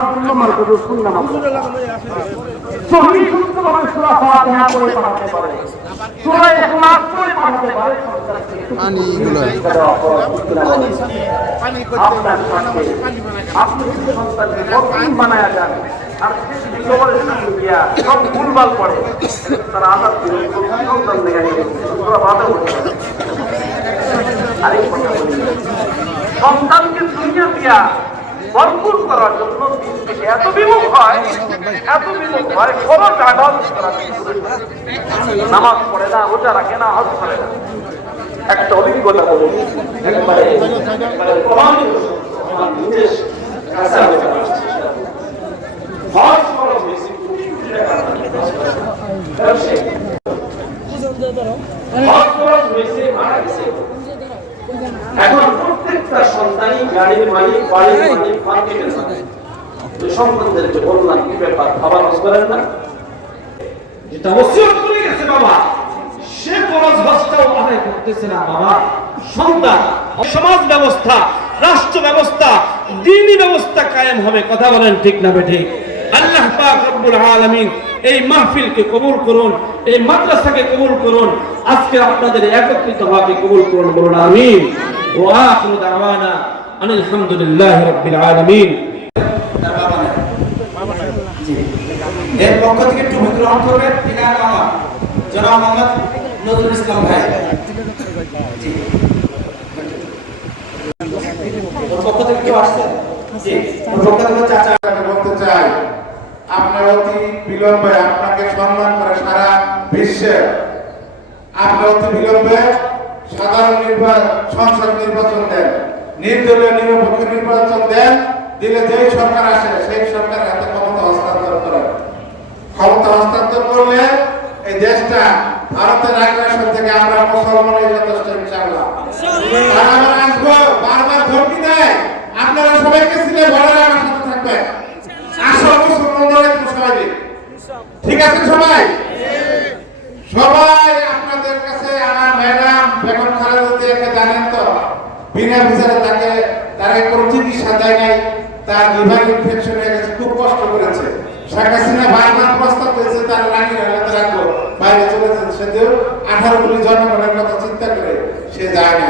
মার্কেটে শুনলাম সহি শুদ্ধভাবে সূরা ফাতিহা পড়ে পড়াতে পারে সূরা ইখলাস পড়ে পড়াতে পারে পানি এগুলো আপনার সাথে আপনি যদি সন্তানকে মসলিম বানায়া যান আর সে যদি কবরের সামনে গিয়া সব ভুলভাল পড়ে তারা আজাদ দিলে সন্তান দেখে নিয়ে সূরা ফাতিহা পড়তে পারে আরেক কথা বলি সন্তানকে দুনিয়া দিয়া ভরপুর করার জন্য এত বিমুখ হয়, এত বিমুখ হয় কোনো জাগাও নামাজ পড়ে না ওটা রাখে না হাত করে না। একটা অভিজ্ঞতা বলে। একবারে করা হয়েছে কোটি কোটি টাকা ব্যবসায়ী। হজ করা হয়েছে মারা গেছে এখন প্রত্যেকটা সন্তানই গাড়ির মালিক বাড়ির মালিক মার্কেটের মালিক ওই সন্তানদেরকে বললাম কি ব্যাপার? বাবা করেন না? যেটা করে গেছে বাবা। সে ফরজ হজটাও আদায় করতেছে না বাবা। সন্তান সমাজ ব্যবস্থা রাষ্ট্র ব্যবস্থা দিনী ব্যবস্থা কায়েম হবে কথা বলেন ঠিক না ঠিক আল্লাহ পাক রব্বুল আলামিন এই মাহফিলকে কবুল করুন এই মাদ্রাসাকে কবুল করুন। আজকে আপনাদের একত্রিত ভাবে কবুল করুন বলুন আমিন। ওয়া আখিরু দাওয়ানা আনিল হামদুলিল্লাহি রাব্বিল আলামিন। এর পক্ষ থেকে টুপি গ্রহণ করবেন। পিনার মামা জনাব মোহাম্মদ নজরুল ইসলাম ভাই। পক্ষ থেকে কেউ আসছে? চাচা বলতে চাই। আপনার অতি বিলম্বে আপনাকে সম্মান করে সারা বিশ্বে। আপনি অতি বিলম্বে সাধারণ নির্বাচন, সংসদ নির্বাচন দেন। নির্দলীয়, নিরপেক্ষ নির্বাচন দেন, দিলে যেই সরকার আসে, সেই সরকার ক্ষমতা হস্তান্তর ক্ষমতা হস্তান্তর করলে এই দেশটা ভারতের আগ্রাসন থেকে আমরা মুসলমানই যথেষ্ট আবার আসব, বারবার ধমকি দেয়। আপনারা সবাইকে সিলে বড়রা আমার সাথে আসো মুসলমানরা ঠিক আছে সবাই আপনাদের কাছে আমার ম্যাডাম বেগম খালেদা জিয়াকে জানেন তো বিনা বিচারে তাকে, তার কোনো চিকিৎসা দেয় নাই, তার লিভার ইনফেকশন হয়ে গেছে, খুব কষ্ট করেছে। শেখ হাসিনা বারবার প্রস্তাব তার রানী হালাতে রাখব বাইরে চলে আঠারো কোটি জনগণের কথা চিন্তা করে সে যায় না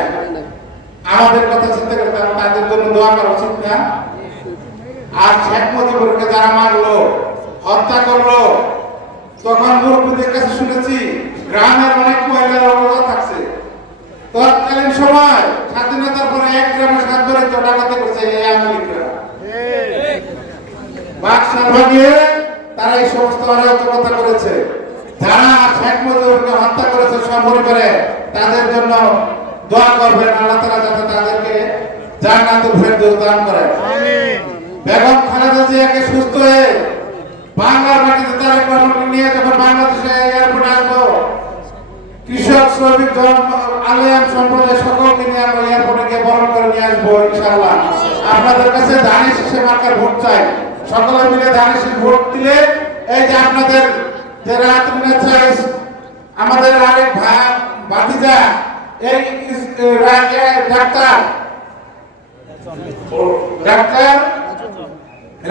আমাদের কথা চিন্তা করে তার- তাদের জন্য দোয়া করা উচিত না। আর শেখ মুজিবুরকে যারা মারলো, হত্যা করল, তখন মুরব্বীদের কাছে শুনেছি, গ্রামের অনেক মহিলার অবস্থা থাকছে। তৎকালীন সময় এক গ্রামে সাত ধরে তো ডাকাতি করছে এই আমেরিকা বাক্সার ভাঙিয়ে তারা এই সমস্ত অরাজকতা করেছে। যারা শেখ মুজিবুরকে হত্যা করেছে সম্পর্কে তাদের জন্য দোয়া করবেন আল্লাহ তাআলা যাতে তাদেরকে জান্নাতুল ফেরদৌস দান করেন। বেগম খালেদা জিয়াকে সুস্থ হয়ে বাংলার মাটিতে তারা নিয়ে যখন বাংলাদেশে এয়ারপোর্টে আসব কৃষক শ্রমিক জন আলিয়াম সম্প্রদায় সকলকে নিয়ে আমরা এয়ারপোর্টে গিয়ে বরণ করে নিয়ে আসব ইনশাআল্লাহ আপনাদের কাছে ধানের শীষে মার্কার ভোট চাই। সকলে মিলে ধানের ভোট দিলে এই যে আপনাদের যে চাইস আমাদের আরেক ভাই ভাতিজা, এই ডাক্তার। ডাক্তার,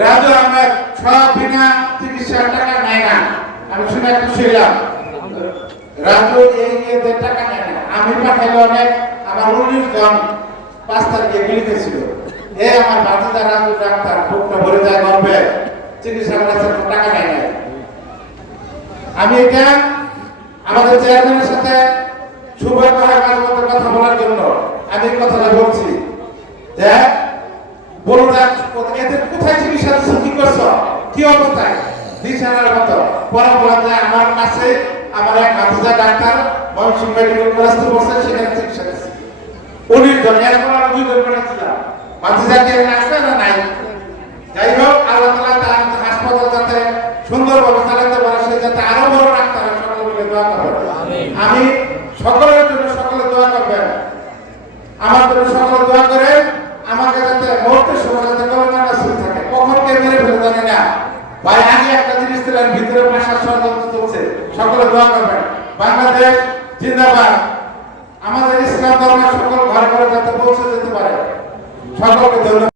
রাজু আহমেদ, সব বিনা চিকিৎসার টাকা নেয় না। আমি শুনে খুশি হলাম রাজু, এই টাকা নেয় না। আমি পাঠাইলে অনেক, আমার উনিশ জন পাঁচ তারিখে গুলিতে ছিল এ আমার বাচ্চাটা রাজু ডাক্তার, বুকটা ভরে যায় গর্বে চিকিৎসা করার টাকা নেয় না আমি এটা আমাদের চেয়ারম্যানের সাথে হয় কথা বলার জন্য আমি কথাটা বলছি। যে কি করছ? কি অবস্থায়? পরে বলা যায় আমার কাছে আমার এক মাথা ডাক্তার ময়মনসিংহ বসে চিকিৎসা উনিশ জন দুইজন মাথা কি আছে না নাই? যাই হোক আল্লাহ তালা তার হাসপাতাল যাতে সুন্দরভাবে চালাতে পারে সে যাতে আরও বড় হয়, সকলে মিলে দোয়া করবেন আমি সকলের জন্য সকলে দোয়া করবেন। আমার জন্য সকলে দোয়া করে আমাকে যাতে মুহূর্তের সময় যাতে কলকাতা নাসিল থাকে। কখন কে মেরে ফেলে জানি না। ভাই আগে একটা জিনিস দিলেন ভিতরে ভাষার ষড়যন্ত্র চলছে সকলে দোয়া করবেন। বাংলাদেশ জিন্দাবাদ। আমাদের ইসলাম ধর্মের সকল సభలకు